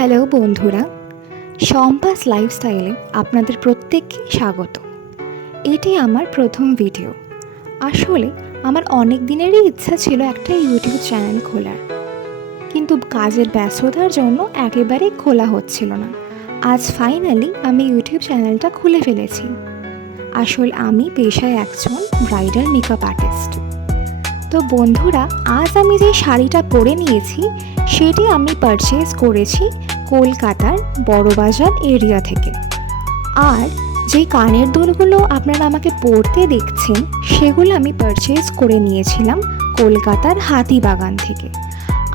Hello বন্ধুরা, শম্পাস লাইফস্টাইলে আপনাদের প্রত্যেককে স্বাগত। এটি আমার প্রথম ভিডিও। আসলে আমার অনেক দিনেরই ইচ্ছা ছিল একটা ইউটিউব চ্যানেল খোলার, কিন্তু কাজের ব্যস্ততার জন্য একেবারেই খোলা হচ্ছিল না। আজ ফাইনালি আমি ইউটিউব চ্যানেলটা খুলে ফেলেছি। আসলে আমি পেশায় একজন ব্রাইডাল মেকআপ আর্টিস্ট। তো বন্ধুরা, আজ আমি যে শাড়িটা পরে নিয়েছি সেটি আমি পারচেজ করেছি কলকাতার বড়বাজার এরিয়া থেকে। আর যে কানের দুলগুলো আপনারা আমাকে পরতে দেখছেন সেগুলো আমি পারচেজ করে নিয়েছিলাম কলকাতার হাতিবাগান থেকে।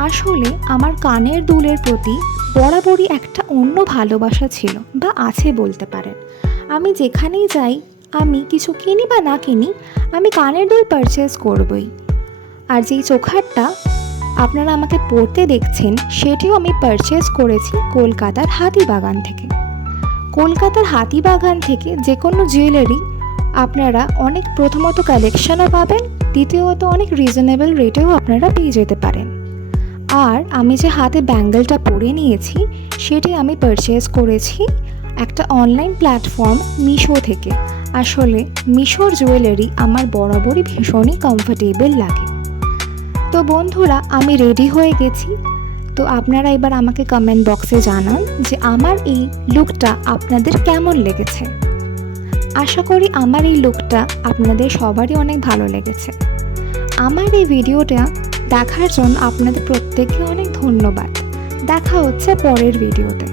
আসলে আমার কানের দুলের প্রতি বরাবরই একটা অন্য ভালোবাসা ছিল বা আছে বলতে পারেন। আমি যেখানেই যাই, আমি কিছু কিনি বা না কিনি, আমি কানের দুল পারচেজ করবই। আর যেই চোখারটা আপনারা আমাকে পরতে দেখছেন সেটিও আমি পারচেজ করেছি কলকাতার হাতিবাগান থেকে। কলকাতার হাতিবাগান থেকে যে কোনো জুয়েলারি আপনারা অনেক প্রথমত কালেকশনও পাবেন, দ্বিতীয়ত অনেক রিজনেবল রেটেও আপনারা পেয়ে যেতে পারেন। আর আমি যে হাতে ব্যাঙ্গেলটা পরে নিয়েছি সেটি আমি পারচেজ করেছি একটা অনলাইন প্ল্যাটফর্ম মিশো থেকে। আসলে মিশোর জুয়েলারি আমার বরাবরই ভীষণই কমফোর্টেবল লাগে। তো বন্ধুরা, আমি রেডি হয়ে গেছি। তো আপনারা এবার আমাকে কমেন্ট বক্সে জানান যে আমার এই লুকটা আপনাদের কেমন লেগেছে। আশা করি আমার এই লুকটা আপনাদের সবারই অনেক ভালো লেগেছে। আমার এই ভিডিওটা দেখার জন্য আপনাদের প্রত্যেককে অনেক ধন্যবাদ। দেখা হচ্ছে পরের ভিডিওতে।